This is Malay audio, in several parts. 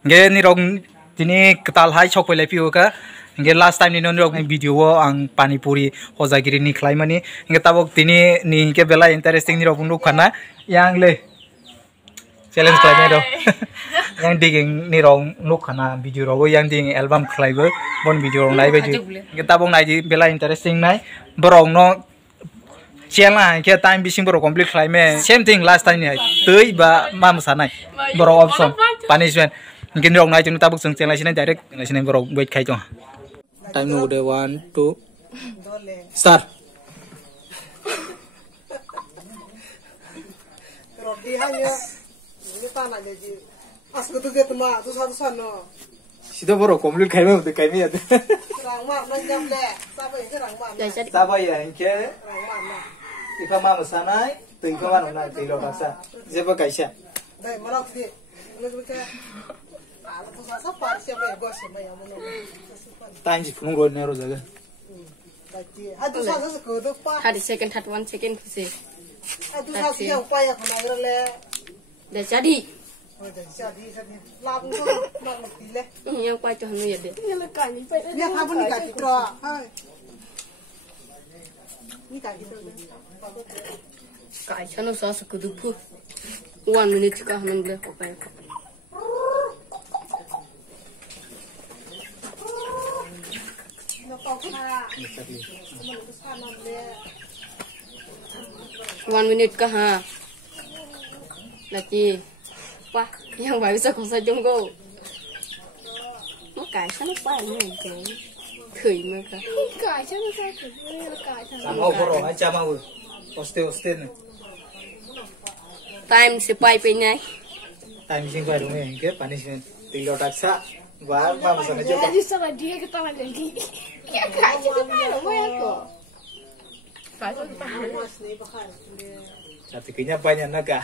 Nge ni rong tini ketal hai chok pelai piu ka. Nge last time ni non rong video ang pani puri hojagiri ni khlai mani. Nge tabok tini ni ke bela interesting ni rong nuk khana yang le challenge khlai me ro. Yang ding ni rong nuk khana video ro yang ding album khlai bo bon video rong nai beju. Nge tabok nai di bela interesting nai borong no chela ke time bising boro complete khlai me same thing last time ni tei ba ma musanai boro option punishment mungkin rong nai jeng tabuk seng chela sini direct sini boro wait khai jong time nu de 1 2 start roti hanya ini tanah jadi asal tu dia tema tu satu sana sida boro complete khai me de khai me rang mak nanjam le siapa yang rang mak siapa yang ke ipa ma musanai tei ko ma nai tei lo rasa jeba kaisa dai marak di lu ke ala tu sasa par siapa yang bos siapa yang mana time ji phung ro ne ro jaga Tadi, aduh sasa sekolah pa. Hari second, 1 second sih. Aduh sasa yang pa ya kena le. Dah jadi. Oh, dah jadi. Labu tu nak pilih. Yang pa tu hanu ya deh. Ni kali pa. Ni apa ni kali kro? Hai. Ni kali tu. Kai sana sah sekudu pu. 1 minute kah hanu le apa ya? One minute kah ha? Lagi, wah, yang baru saya kau saja jenggo. Mau kai sana apa ni ke? Khui mereka. Kai sana saya khui, kai sana. sama boro aja mau oste ne Time sepai penyai. time sing ko dong ke punishment tei lo taksa bar ma musanai jo Jadi salah dia kita lagi. Ya kai sana mana mau aku? Kai sana mana? Mas ni bakal. tapi kayaknya banyak naga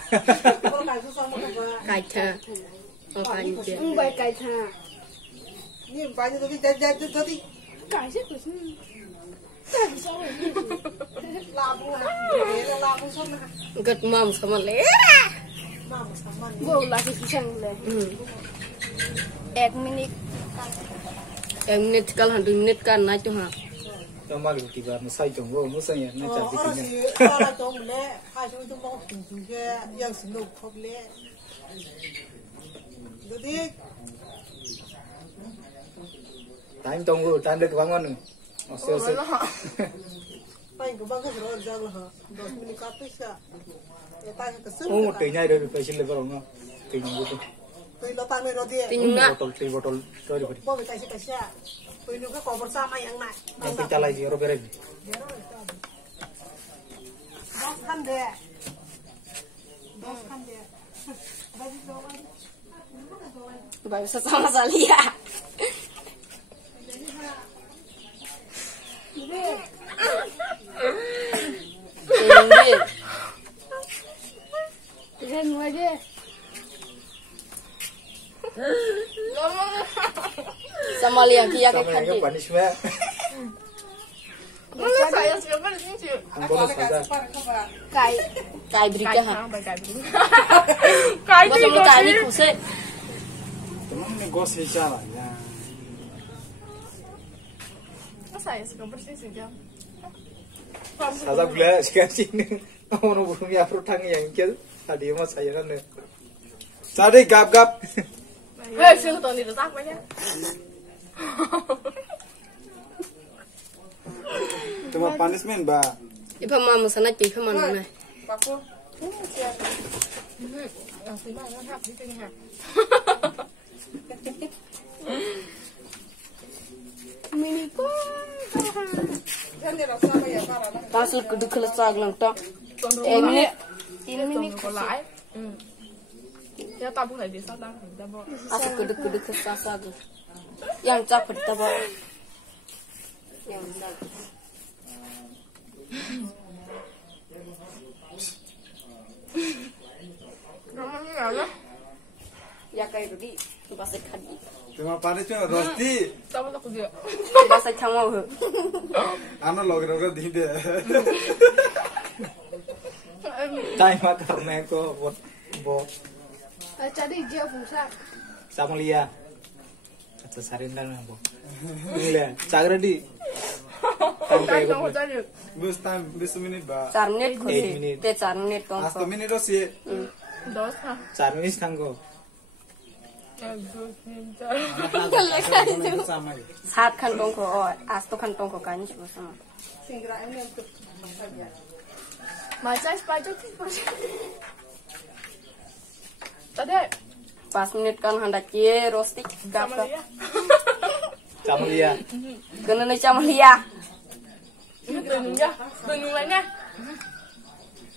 Kalau kai tu sama apa? Kai tha. Apa ni dia? Baik kai sana. Ni banyak tadi. Kai sana tu. Tak bisa. Labu labu sana. Gat mam sama le. Mam sama ni. Gua lagi pisang le. 1 minit. 1 minute kal 2 minute kan naik tu ha. tama lu tiba musai jong go musai ya na Oh, jadi orang kayaknya si orang jom le, hasil tu mau tinggi ke, yang senuk kau le. Jadi, time tunggu time dek bangun oste paling kebang ke seluruh jalan ha, 10 minit kapis ya. Ya tanya ke sen. oh tei nyai dari pasien lebar onga tei nyai gitu Pui lo tanya lo dia. Tinjuna. botol sorry bari Bawa kasih kasih. Pui nu ke kau bersama yang nak. yang kita lagi ro bere Dos kan deh. Dos kan deh. Bagi doang. Baru sama sekali ya. Tinggi. Jangan aja. Sama lihat kia ke sama kadi. yang punishment Mana saya siapa di sini? bonus saja Kai kai berita ha. Kai Bos mau tanya kuse. teman ni gos bicara ya Saya suka bersih saja. saza gula sekali ni ono burung ya prutang yang kial tadi mas saya kan cari gap Eh, siapa tahu ni tu tak banyak. cuma punishment ba Ipa mama sana cik ke mana na? Paku. Siapa? Yang sini mana hap di sini hap. Mini ko. Jangan dia rasa apa ya para. Pasal kudu kelas lang to. Ini 3 minit ko lại. Ya tabu này đi sao đang hình tabu. asal kudu kelas tu. Yang capek taba. Yang dah. Kamu ni apa? Ya kayak tadi. Bahasa kadi. Cuma punishment rosti. Tahu tak dia. Bahasa camau. Ano log dinde. time करने को वो Jadi dia pusat. Samalia. Kata sarindan nabo. Ini cagra di. Bus time 20 minit ba. 4 menit Eight खुशी minute. ते 4 menit kong As to minit ro si. 4 minit tanggo. 7 khan tong ko as to khan tong ko kan chu sama. Macam sepatu tu. Tadi 5 menit kan hendak kie roasting gap sama dia. Samalia. kena ni Samalia. Benung lainnya.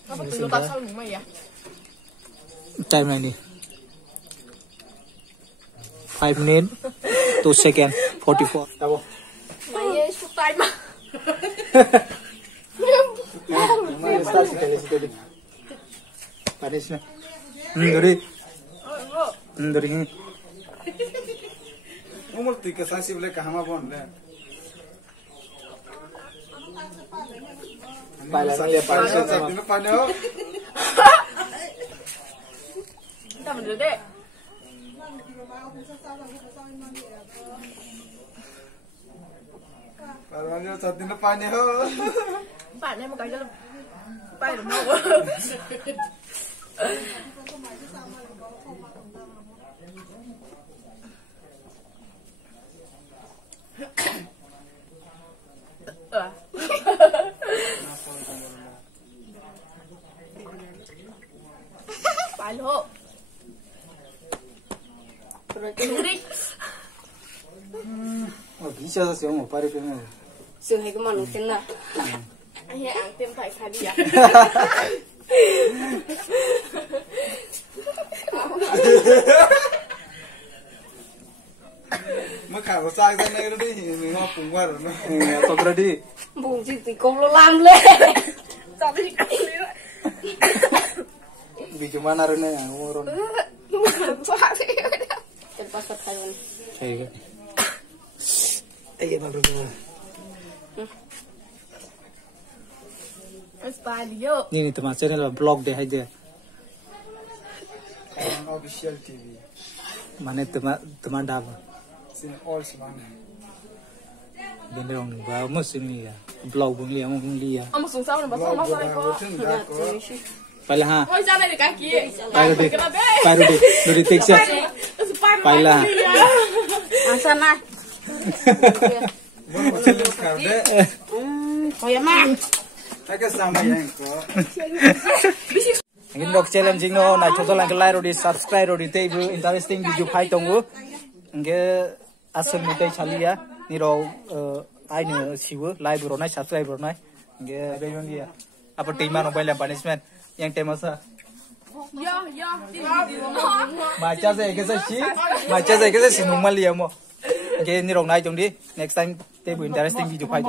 Apa tu tak salah rumah ya? Time ini 5 minute 2 second 44. Tabo. Saya suka mah. Start situ. Panis na. Dari. Umur 3 sansi boleh kahama bon le. Pala dia panis sama. Dino panyo. Tak betul dek. Parwanyo sa dino panyo. Bạn em một cái cho bay được mau. Phải lộ. Đi. Bisa sih mau pare pe mo. Sương hay cái món tên là Anh hãy ăn thêm phải khai đi à? Mà khảo có sai ra này đi mình ho cùng qua rồi nó. Atau beradi. bùng gì thì cũng lo làm lên. Sao cái gì cả đi nữa? Video mana rene ngoron. Sao thế? Cepat sekalian. Kayak. Iya baru. Espalio. Ini teman channel vlog deh aja. Official TV. Mana teman daba. Sin all semana. Benda orang bawa musim ni ya. Vlog bung liya mung liya. Ông một xuống sau này bắt xong bắt lại có. Pala ha. Ôi ra đây để cái kia. Paru di. Nuri teksa. Pala. Asan lah. Bon challenge kar de. Oh ya mang. Taka sama yang ko. Ingin dok challenging no na choto lang like ro di subscribe ro di table interesting video phai tongu. Inge asal mutai chalia ni ro ai ne siwu live ro nai subscribe ro nai. Inge bejon dia. Apa tema no baila punishment yang tema sa. Yo. Baca saya ke si normal ya mo. Inge ni ro nai jong di next time table interesting video phai.